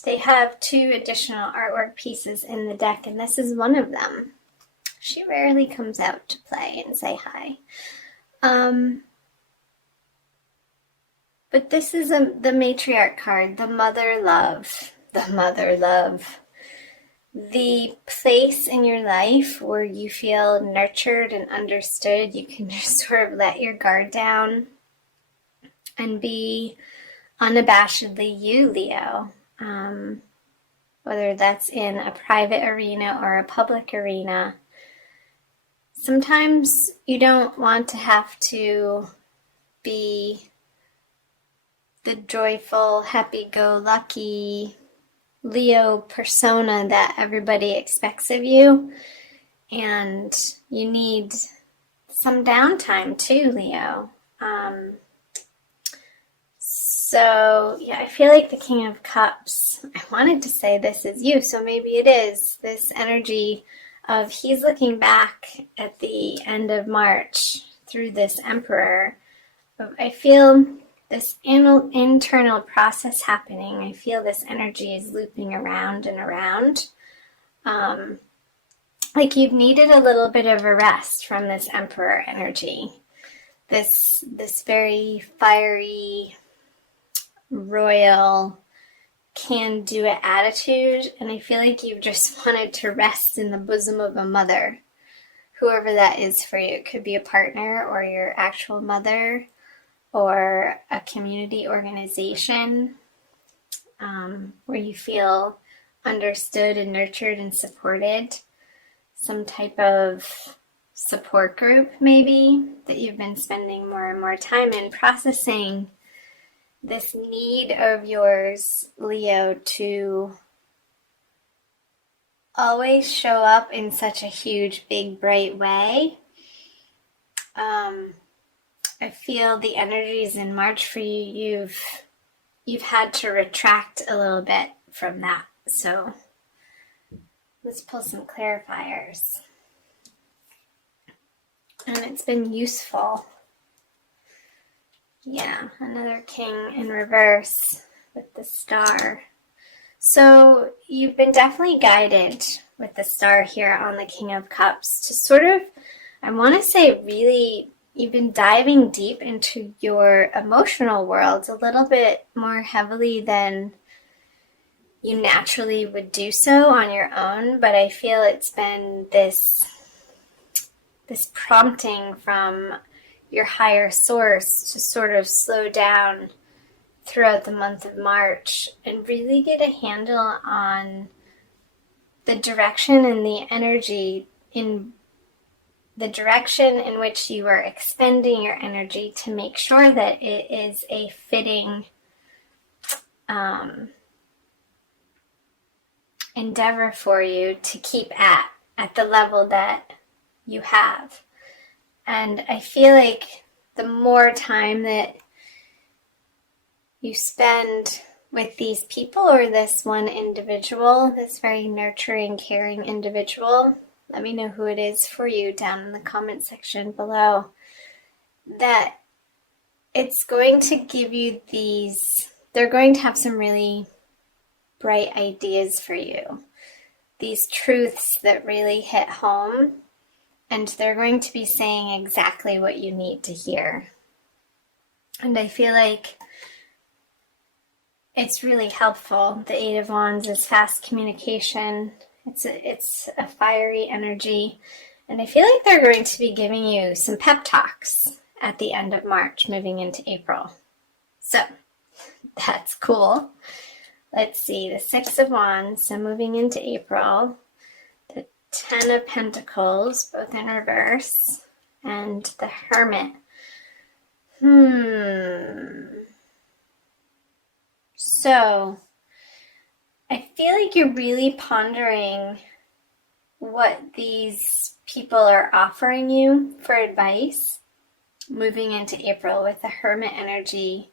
they have 2 additional artwork pieces in the deck, and this is one of them. She rarely comes out to play and say hi. But this is the matriarch card, the mother love, the mother love. The place in your life where you feel nurtured and understood. You can just sort of let your guard down and be unabashedly you, Leo. Whether that's in a private arena or a public arena. Sometimes you don't want to have to be the joyful, happy-go-lucky Leo persona that everybody expects of you, and you need some downtime too, Leo. So yeah, I feel like the King of Cups, I wanted to say this is you, so maybe it is this energy of he's looking back at the end of March through this Emperor. I feel this internal process happening. I feel this energy is looping around and around. Like you've needed a little bit of a rest from this Emperor energy. This very fiery, royal, can-do-it attitude. And I feel like you've just wanted to rest in the bosom of a mother. Whoever that is for you. It could be a partner or your actual mother, or a community organization where you feel understood and nurtured and supported. Some type of support group, maybe, that you've been spending more and more time in, processing this need of yours, Leo, to always show up in such a huge, big, bright way. I feel the energies in March for you, you've had to retract a little bit from that. So let's pull some clarifiers. And it's been useful. Yeah, another King in reverse with the Star. So you've been definitely guided with the Star here on the King of Cups to sort of, I want to say really, you've been diving deep into your emotional world a little bit more heavily than you naturally would do so on your own, but I feel it's been this prompting from your higher source to sort of slow down throughout the month of March and really get a handle on the direction and the energy in the direction in which you are expending your energy to make sure that it is a fitting endeavor for you to keep at the level that you have. And I feel like the more time that you spend with these people or this one individual, this very nurturing, caring individual, let me know who it is for you down in the comment section below, that it's going to give you they're going to have some really bright ideas for you. These truths that really hit home, and they're going to be saying exactly what you need to hear. And I feel like it's really helpful. The Eight of Wands is fast communication. It's a fiery energy. And I feel like they're going to be giving you some pep talks at the end of March, moving into April. So, that's cool. Let's see, the Six of Wands, so moving into April. The Ten of Pentacles, both in reverse. And the Hermit. So, I feel like you're really pondering what these people are offering you for advice moving into April with the Hermit energy,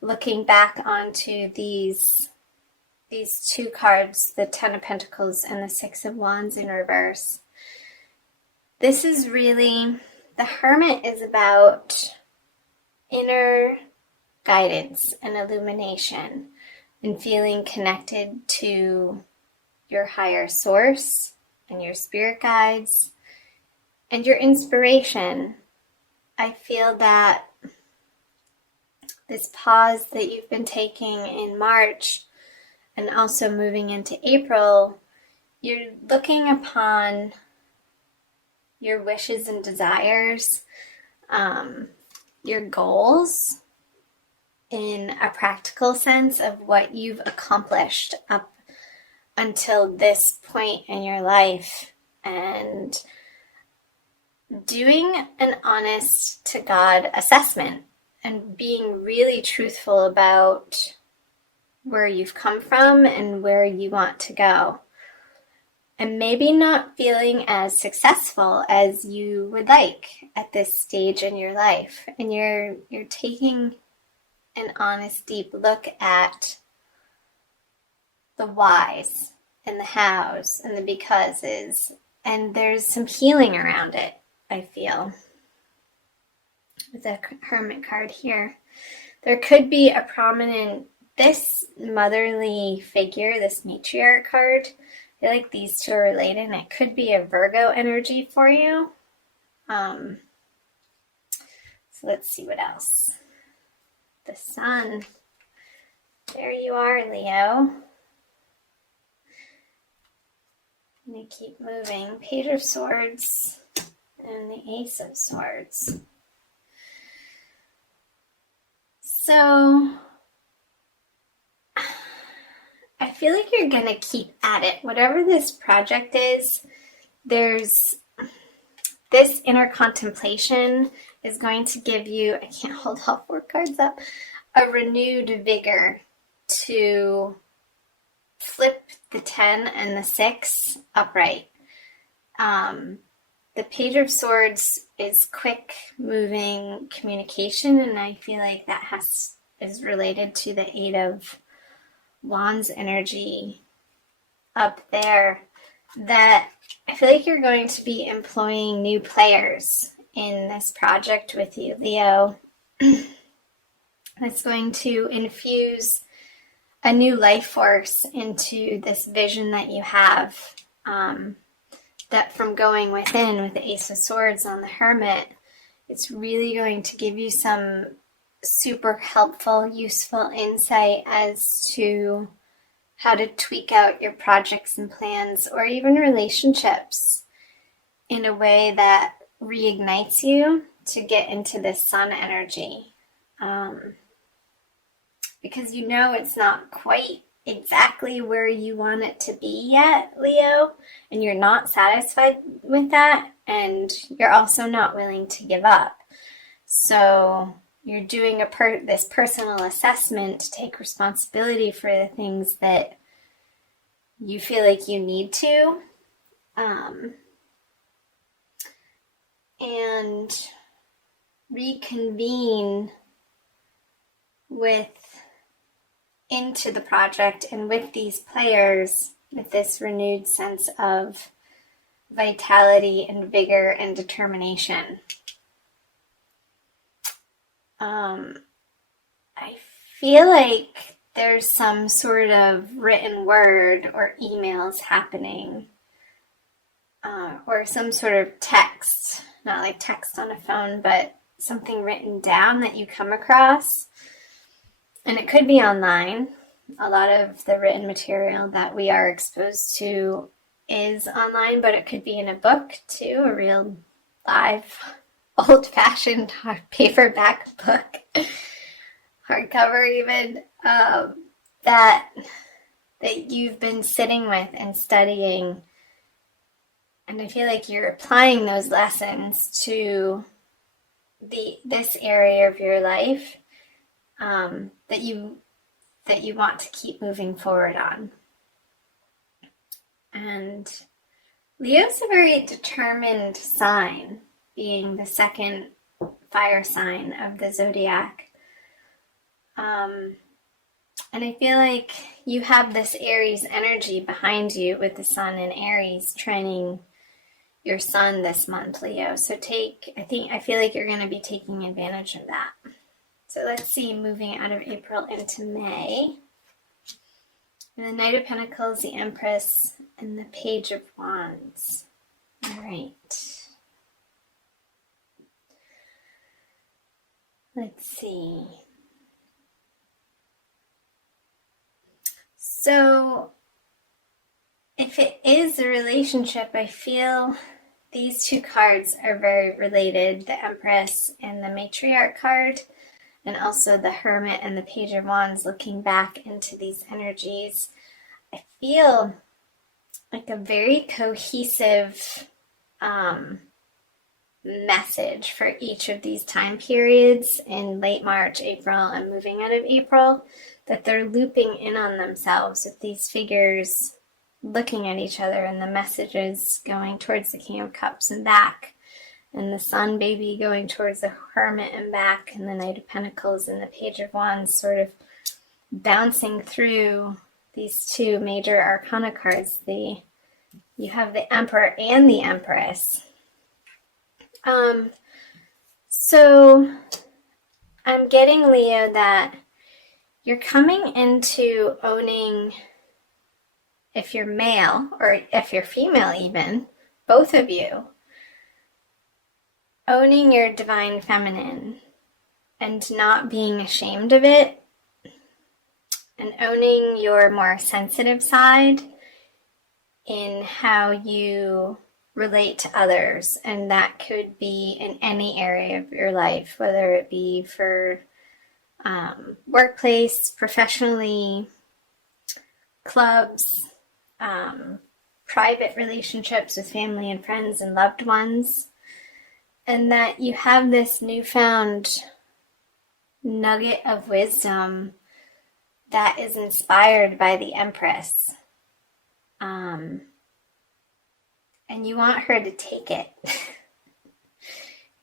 looking back onto these 2 cards, the Ten of Pentacles and the Six of Wands in reverse. This is really, the Hermit is about inner guidance and illumination. and feeling connected to your higher source and your spirit guides and your inspiration. I feel that this pause that you've been taking in March and also moving into April, you're looking upon your wishes and desires, your goals in a practical sense of what you've accomplished up until this point in your life, and doing an honest to God assessment and being really truthful about where you've come from and where you want to go. And maybe not feeling as successful as you would like at this stage in your life. And you're taking an honest, deep look at the whys and the hows and the becauses. And there's some healing around it, I feel. With the Hermit card here. There could be a prominent, this motherly figure, this matriarch card. I feel like these two are related, and it could be a Virgo energy for you. So let's see what else. The Sun. There you are, Leo. I'm going to keep moving. Page of Swords and the Ace of Swords. So I feel like you're going to keep at it. Whatever this project is, there's this inner contemplation is going to give you, I can't hold all four cards up, a renewed vigor to flip the 10 and the 6 upright. The Page of Swords is quick moving communication, and I feel like that is related to the 8 of Wands energy up there, that I feel like you're going to be employing new players in this project with you, Leo. It's going to infuse a new life force into this vision that you have, that from going within with the Ace of Swords on the Hermit, it's really going to give you some super helpful, useful insight as to how to tweak out your projects and plans, or even relationships, in a way that reignites you to get into this Sun energy. Because you know it's not quite exactly where you want it to be yet, Leo, and you're not satisfied with that, and you're also not willing to give up. So you're doing this personal assessment to take responsibility for the things that you feel like you need to, and reconvene into the project and with these players with this renewed sense of vitality and vigor and determination. I feel like there's some sort of written word or emails happening, or some sort of text, not like text on a phone, but something written down that you come across. And it could be online. A lot of the written material that we are exposed to is online, but it could be in a book too, a real live, old-fashioned paperback book, hardcover even, that you've been sitting with and studying. And I feel like you're applying those lessons to this area of your life, that you want to keep moving forward on. And Leo's a very determined sign, being the second fire sign of the zodiac. And I feel like you have this Aries energy behind you with the Sun in Aries training your Sun this month, Leo. So I feel like you're going to be taking advantage of that. So let's see, moving out of April into May. And the Knight of Pentacles, the Empress, and the Page of Wands. All right. Let's see. So, if it is a relationship, I feel these two cards are very related, the Empress and the Matriarch card, and also the Hermit and the Page of Wands. Looking back into these energies, I feel like a very cohesive message for each of these time periods in late March, April, and moving out of April, that they're looping in on themselves with these figures looking at each other, and the messages going towards the King of Cups and back, and the Sun baby going towards the Hermit and back, and the Knight of Pentacles and the Page of Wands sort of bouncing through these two major arcana cards. You have the Emperor and the Empress. So I'm getting, Leo, that you're coming into owning, if you're male or if you're female even, both of you, owning your divine feminine and not being ashamed of it, and owning your more sensitive side in how you relate to others. And that could be in any area of your life, whether it be for workplace, professionally, clubs, private relationships with family and friends and loved ones. And that you have this newfound nugget of wisdom that is inspired by the Empress. And you want her to take it.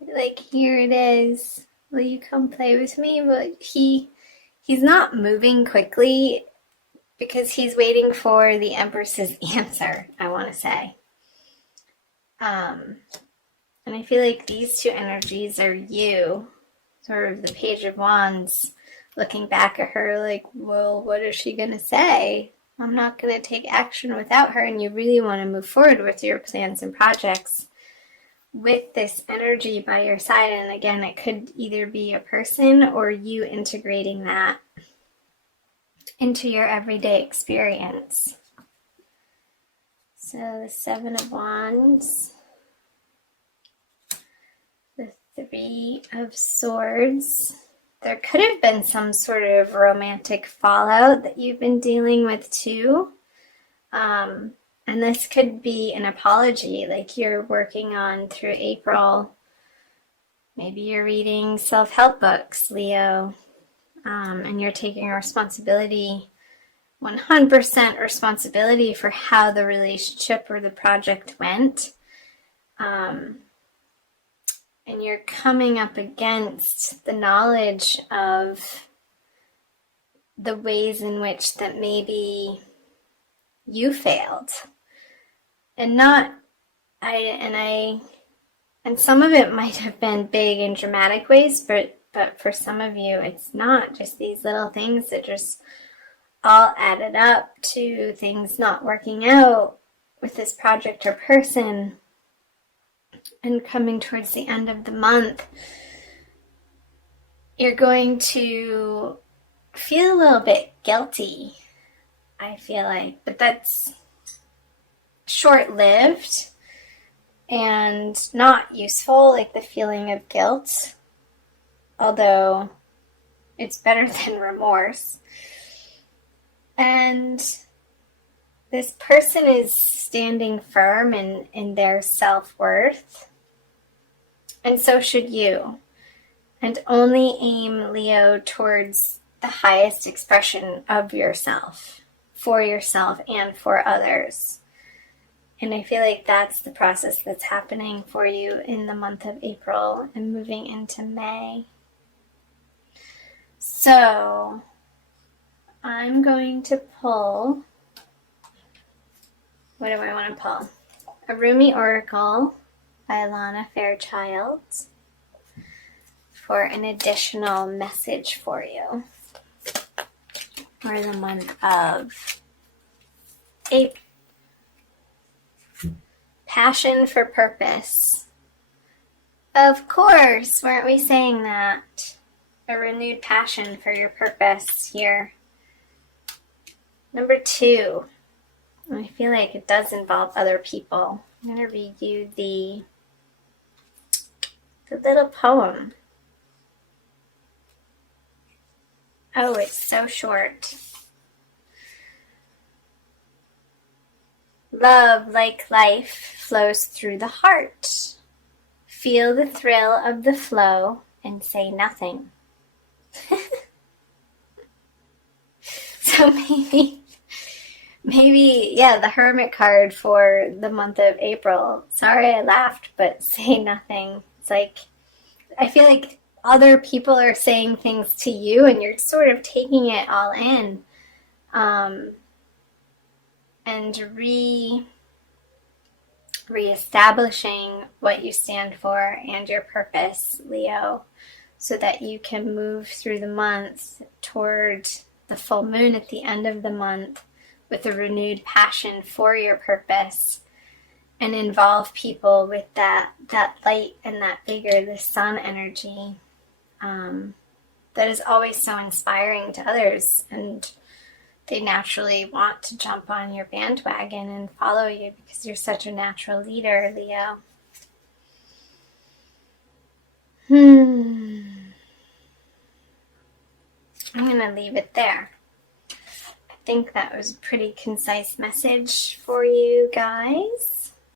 Like, here it is. Will you come play with me? But he's not moving quickly because he's waiting for the Empress's answer, I want to say. And I feel like these two energies are you, sort of the Page of Wands, looking back at her like, well, what is she going to say? I'm not going to take action without her. And you really want to move forward with your plans and projects with this energy by your side. And again, it could either be a person or you integrating that into your everyday experience. So the Seven of Wands, the Three of Swords. There could have been some sort of romantic fallout that you've been dealing with too. And this could be an apology, like you're working on through April. Maybe you're reading self-help books, Leo, and you're taking responsibility, 100% responsibility for how the relationship or the project went. And you're coming up against the knowledge of the ways in which that maybe you failed. And some of it might have been big and dramatic ways, but for some of you, it's not. Just these little things that just all added up to things not working out with this project or person. And coming towards the end of the month, you're going to feel a little bit guilty, I feel like. But that's short-lived and not useful, like the feeling of guilt. Although it's better than remorse. And this person is standing firm in their self-worth, and so should you. And only aim, Leo, towards the highest expression of yourself, for yourself and for others. And I feel like that's the process that's happening for you in the month of April and moving into May. So I'm going to pull, what do I want to pull? A Rumi Oracle by Alana Fairchild for an additional message for you for the month of Passion for purpose. Of course, weren't we saying that? A renewed passion for your purpose here. Number 2. I feel like it does involve other people. I'm going to read you the little poem. Oh, it's so short. Love, like life, flows through the heart. Feel the thrill of the flow and say nothing. So maybe, yeah, the Hermit card for the month of April. Sorry I laughed, but say nothing. It's like, I feel like other people are saying things to you and you're sort of taking it all in. And reestablishing what you stand for and your purpose, Leo, so that you can move through the month toward the full moon at the end of the month with a renewed passion for your purpose, and involve people with that light and that vigor, the sun energy, that is always so inspiring to others, and they naturally want to jump on your bandwagon and follow you because you're such a natural leader, Leo. I'm going to leave it there. I think that was a pretty concise message for you guys.